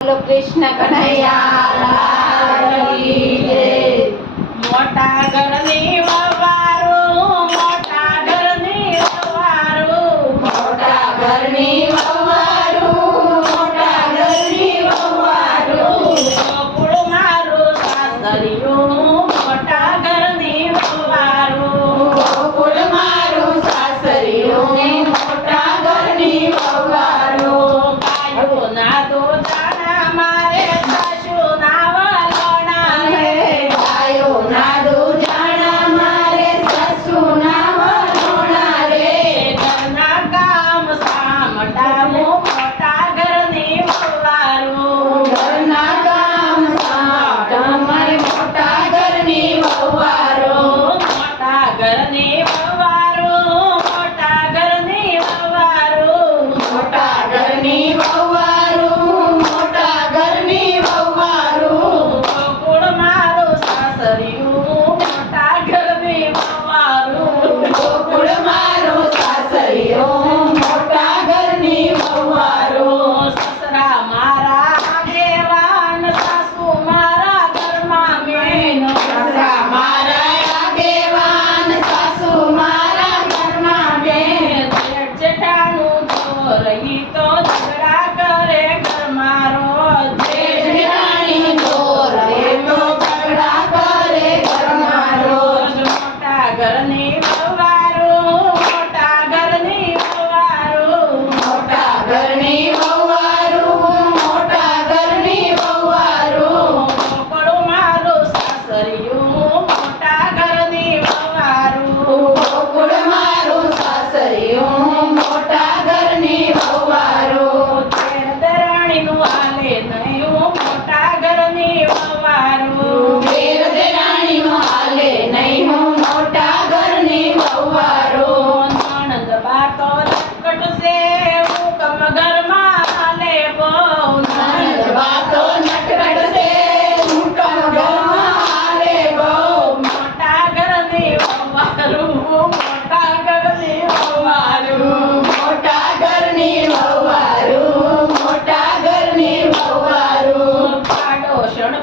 બોલો કૃષ્ણ કનૈયા લાલ કી જય। મોટા ઘરની વવારું, મોટા ઘરની વવારું, મોટા ઘરની વવારું, મોટા ઘરની વવારું, ગોકુળ મારું સાસરિયું, મોટા ઘરની વવારું, ગોકુળ મારું સાસરિયું, મોટા ઘરની વવારું, ગાયોના દૂધાણા મારે સાસુ ના વલોણા રે, ગાયોના દૂધાણા મારે સાસુના વલોણા રે, ઘરના કામ સામટાવું, મોટા ઘરની વવારું, ઘરના કામ સાંભળતા મારે મોટા ઘરની વવારું, મોટા ઘરની વવારું, મોટા ઘરની વવારું, મોટા ઘરની વવારું, મોટા ઘરની વવારું, ગોકુળ મારું સાસરિયું, મોટા ઘરની વવારું, ગોકુળ મારું સાસરિયું, મોટા ઘરની વવારું, સસરા મારા આગેવાન, સાસુ મારા ઘરમાં મેન, સસરા મારા આગેવાન, સાસુ મારા ઘરમાં બેન, જેઠ જેઠાણું જોરઈ તો ઝઘડા કરે ઘરમાં રોજ, જેઠાણી જોર રે તો ઝઘડા કરે ઘરમાં રોજ, મોટા ઘરની વવારું, મોટા ઘરની વવારું, મોટા ઘરની વવારું, મોટા ઘરની વવારું, ગોકુળ મારું સાસરિયું, મોટા ઘરની વવારું, ગોકુળ મારું સાસરિયું, મોટા ઘરની વવારું, તેર દરાણીનું હાલે નહીં, મોટા ઘરની વવારું, ઘેર દેરાણીનું હાલે નહીં, હું મોટા ઘરની વવારું, નણંદ બાતો નટખટ છે, હુકમ ઘરમાં હાલે બહુ, નણંદ બાતો નટખટ છે, હુકમ ઘરમાં હાલે બહુ, મોટા ઘરની વવારું, મોટા ઘરની વવારું, મોટા ઘરની વવારું, મોટા ઘરની વવારું, પાડોશણ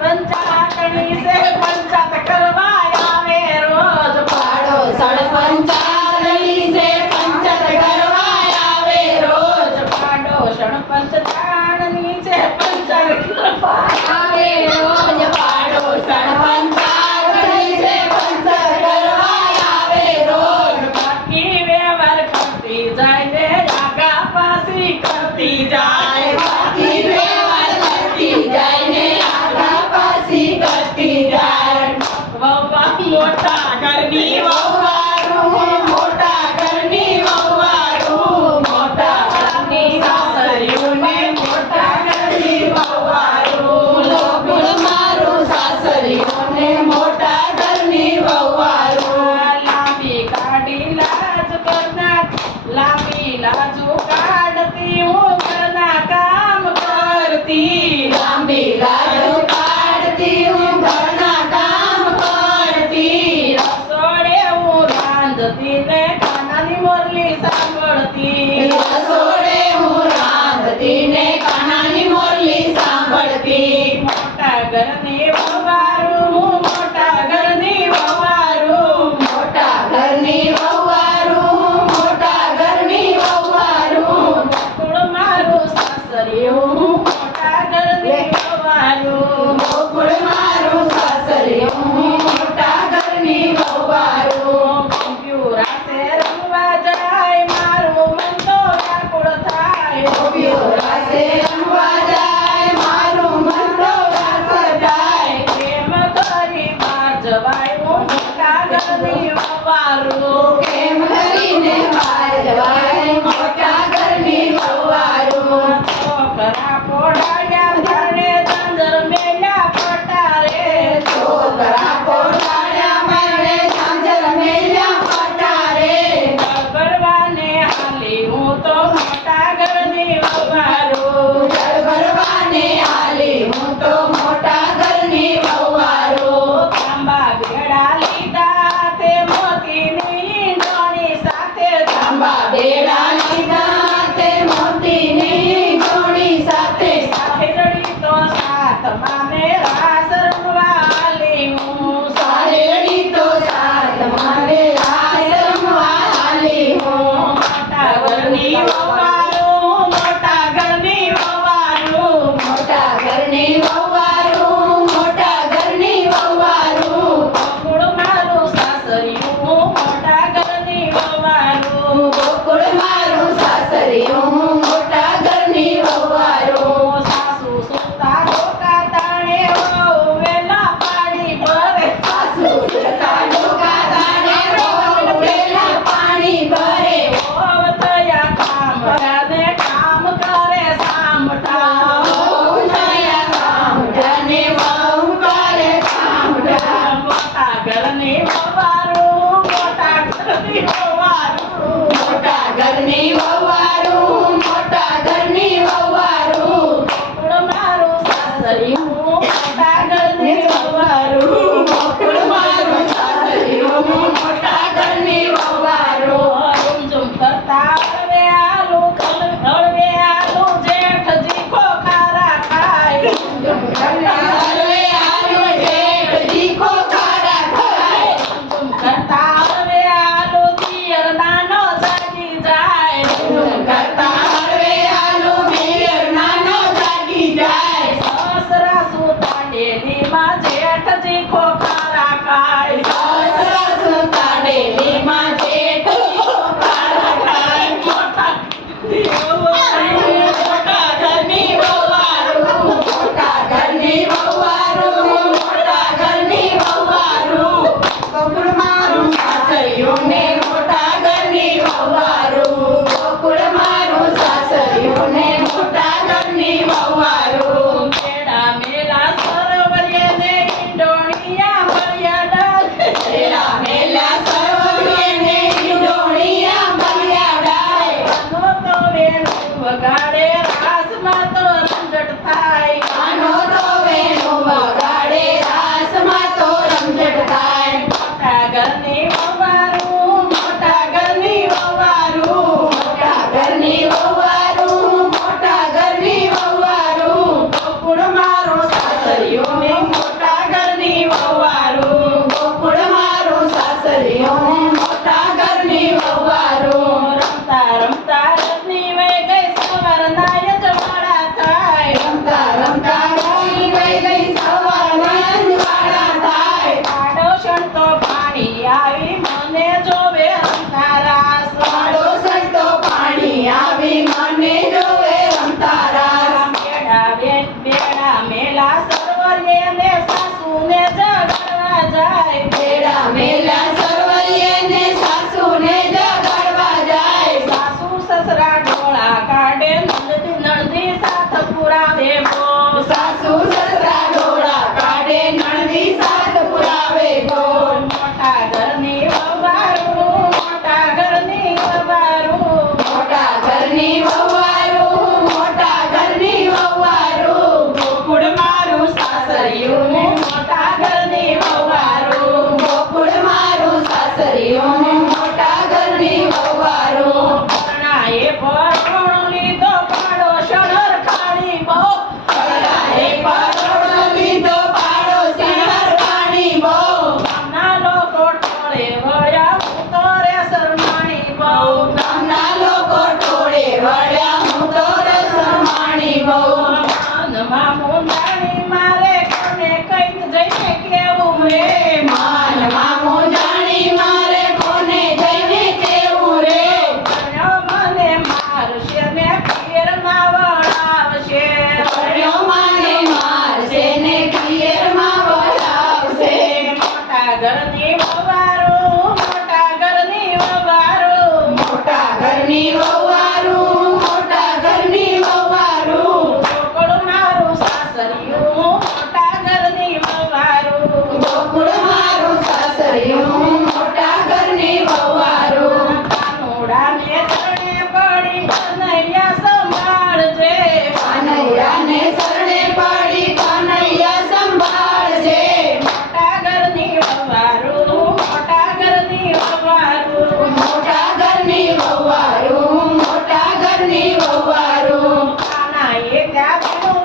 પંચાટણી છે, પંચાત કરવા આવે રોજ, પાડોશણ પંચારણી છે, પંચાયત કરવા આવે રોજ, પાડોશણ પંચાટણી છે, પંચાત કરવા આવે રોજ, પાડોશણ પંચારણી છે, પંચાયત કરવા આવે રોજ, બાકી વ્યવહાર કરતી જાય ને આગા પાછી કરતી જાય, બાકી વ્યવહાર કરતી જાય ને આગા પાછી કરતી જાય, વહુવા મોટા ઘરની વવારું, મોટા ઘરની વવારું, મોટા ઘરની સાસરિયું ને રાસમાં તો રમઝટ થાય. કાનો તો વેણું વગાડે રાસમાં તો રમઝટ થાય. મોટા ઘરની વહુવારું, મોટા ઘરની વહુવારું, મોટા ઘરની વહુવારું, મોટા ઘરની વહુવારું, ગોકુળ મારો સાસરિયો ને મોટા ઘરની વહુવારું. ગોકુળ મારું સાસરિયું ને મોટા ઘરની વહુવારું. રમતા રમતા રત્ની વહી ગઈ સવારના યજવાડા થાય. રમતા રમતા ગાઈ વહી ગઈ સવારના અંજવાળા થાય. પાડોશણ તો પાણી આવી મને જોવે રમતા રાસ. પાડોશણ તો પાણી આવી મને જોવે રમતા રાસ. બેડા મેલા સર્વર્યે ને સાસુને જગાડવા જાય. બેડા મેલા સર્વૈયે ને સાસુને જગાડવા જાય. સાસુ સસરા ડોળા કાઢે નણદી નણદી સાથ પુરાવે બો. સાસુ સસરા ડોળા કાઢે નણદી સાથ પુરાવે ગોળ. મોટા ઘરની વહુવારું, મોટા ઘરની વહુવારું, મોટા ઘરની વહુવારું, મોટા ઘરની વહુવારું, ગોકુળ મારું સાસરિયું ને મોટા ઘરની વહુવારું. ગોકુળ મારું સાસરિયું ને મોટા ઘરની વહુવારું. પરણાએ પરણો લીધો પાડોશણ હરખાણી બહુ. પરણાએ પરણો લીધો પાડોશી હરખાણી બહુ. ગામના લોકો ટોળે વળ્યા હું તો રે શરમાણી બહુ. ગામના લોકો ટોળે વળ્યા હું તો રે શરમાણી બહુ. માનમાં મુંજાણી મારે કોને કઈક જઈને કેવું રે. માનમાં મુંજાણી મારે કોને જઈને કેવું રે. પરણ્યો મને મારશે ને પિયરમાં વળાવશે. પરણ્યો મને મારશે ને પિયરમાં વળાવશે. મોટા ઘરની વહુવારું, મોટા ઘરની વહુવારું, મોટા ઘરની વહુવારું, મોટા ઘરની વહુવારું, ગોકુળ મારું સાસરિયું, મોટા ઘરની વહુવારું. ગોકુળ મારું સાસરિયું, મોટા ઘરની વહુવારું. કાનુડાને ચરણે પડી કનૈયા સંભાળજે. કનૈયાને શરણે પડી કનૈયા સંભાળજે. મોટા ઘરની વહુવારું, મોટા ઘરની વહુવારું, મોટા ઘરની વહુવારું, મોટા ઘરની વહુવારું. કાનાએ ત્યાં બેનું